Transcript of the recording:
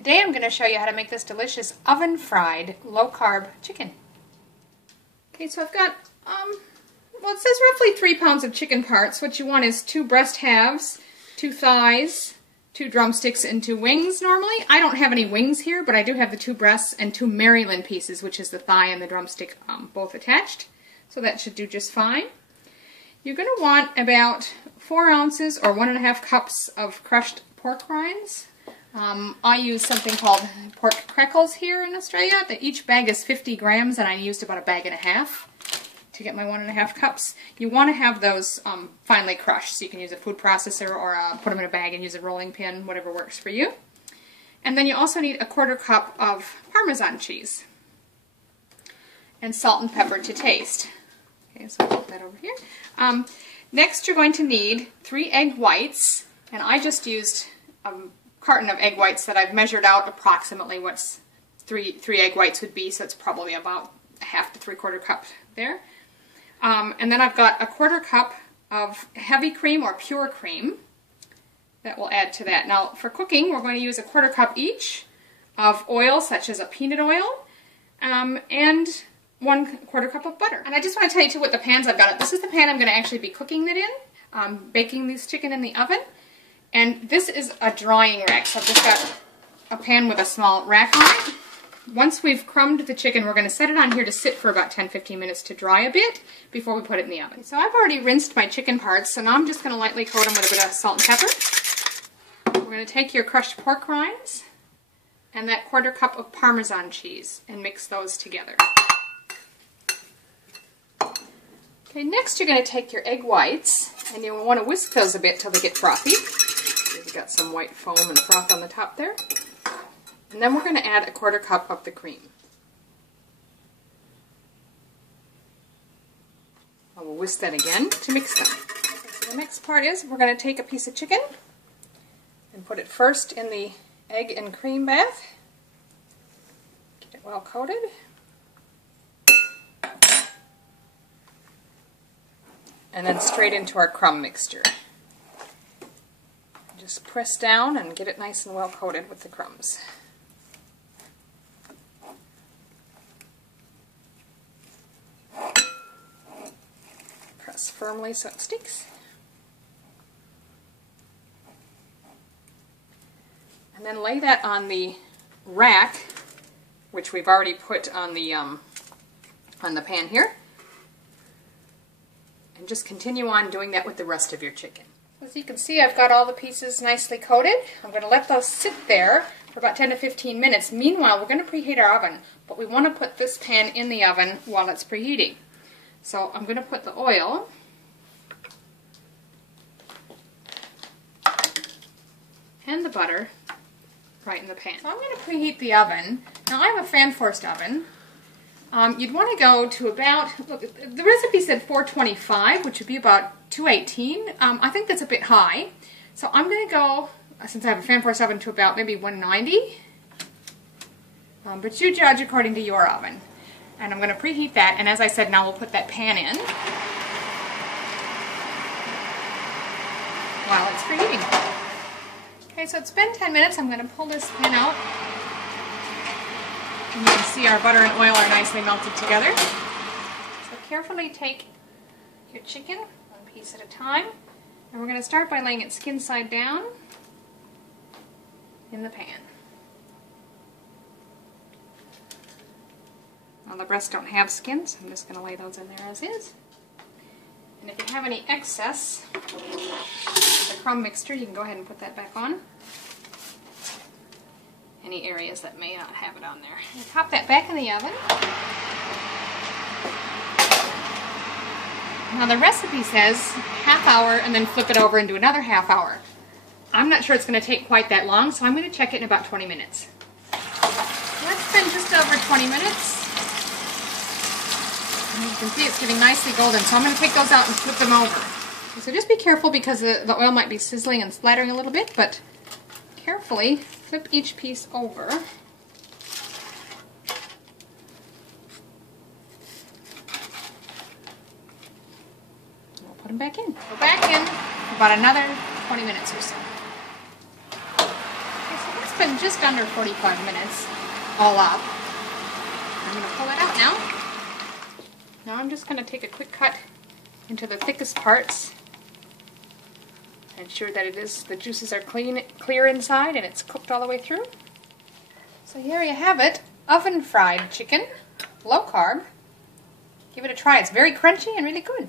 Today I'm going to show you how to make this delicious oven-fried, low-carb chicken. Okay, so I've got, well, it says roughly 3 pounds of chicken parts. What you want is 2 breast halves, 2 thighs, 2 drumsticks, and 2 wings normally. I don't have any wings here, but I do have the 2 breasts and 2 Maryland pieces, which is the thigh and the drumstick both attached. So that should do just fine. You're going to want about 4 ounces or 1.5 cups of crushed pork rinds. I use something called pork crackles here in Australia. Each bag is 50 grams and I used about 1.5 bags to get my 1.5 cups. You want to have those finely crushed, so you can use a food processor or put them in a bag and use a rolling pin, whatever works for you. And then you also need 1/4 cup of Parmesan cheese and salt and pepper to taste. Okay, so I'll put that over here. Next you're going to need 3 egg whites, and I just used a carton of egg whites that I've measured out approximately what three egg whites would be, so it's probably about 1/2 to 3/4 cup there. And then I've got 1/4 cup of heavy cream or pure cream that will add to that. Now for cooking we're going to use 1/4 cup each of oil, such as a peanut oil, and 1/4 cup of butter. And I just want to tell you too what the pans I've got. This is the pan I'm going to actually be cooking it in, baking this chicken in the oven. And this is a drying rack, so I've just got a pan with a small rack on it. Once we've crumbed the chicken, we're going to set it on here to sit for about 10-15 minutes to dry a bit before we put it in the oven. So I've already rinsed my chicken parts, so now I'm just going to lightly coat them with a bit of salt and pepper. We're going to take your crushed pork rinds and that 1/4 cup of Parmesan cheese and mix those together. Okay, next you're going to take your egg whites and you'll want to whisk those a bit till they get frothy. You've got some white foam and froth on the top there. And then we're going to add 1/4 cup of the cream. And we'll whisk that again to mix them. So the next part is we're going to take a piece of chicken and put it first in the egg and cream bath. Get it well coated. And then straight into our crumb mixture. Just press down and get it nice and well coated with the crumbs. Press firmly so it sticks. And then lay that on the rack, which we've already put on the pan here. And just continue on doing that with the rest of your chicken. As you can see, I've got all the pieces nicely coated. I'm going to let those sit there for about 10 to 15 minutes. Meanwhile, we're going to preheat our oven, but we want to put this pan in the oven while it's preheating. So I'm going to put the oil and the butter right in the pan. So I'm going to preheat the oven. Now I have a fan-forced oven. You'd want to go to about, look, the recipe said 425, which would be about 218. I think that's a bit high. So I'm going to go, since I have a fan-forced oven, to about maybe 190. But you judge according to your oven. And I'm going to preheat that, and as I said, now we'll put that pan in while it's preheating. Okay, so it's been 10 minutes. I'm going to pull this pan out. And you can see our butter and oil are nicely melted together. So carefully take your chicken, one piece at a time, and we're going to start by laying it skin side down in the pan. Now the breasts don't have skin, so I'm just going to lay those in there as is. And if you have any excess of the crumb mixture, you can go ahead and put that back on. Any areas that may not have it on there. And pop that back in the oven. Now the recipe says ½ hour and then flip it over and do another ½ hour. I'm not sure it's going to take quite that long, so I'm going to check it in about 20 minutes. That's been just over 20 minutes. And you can see it's getting nicely golden, so I'm going to take those out and flip them over. So just be careful because the oil might be sizzling and splattering a little bit, but carefully flip each piece over. We'll put them back in. Go back in for about another 20 minutes or so. Okay, so been just under 45 minutes, all up. I'm going to pull it out now. Now I'm just going to take a quick cut into the thickest parts. Ensure that the juices are clear inside and it's cooked all the way through. So here you have it, oven fried chicken, low carb. Give it a try. It's very crunchy and really good.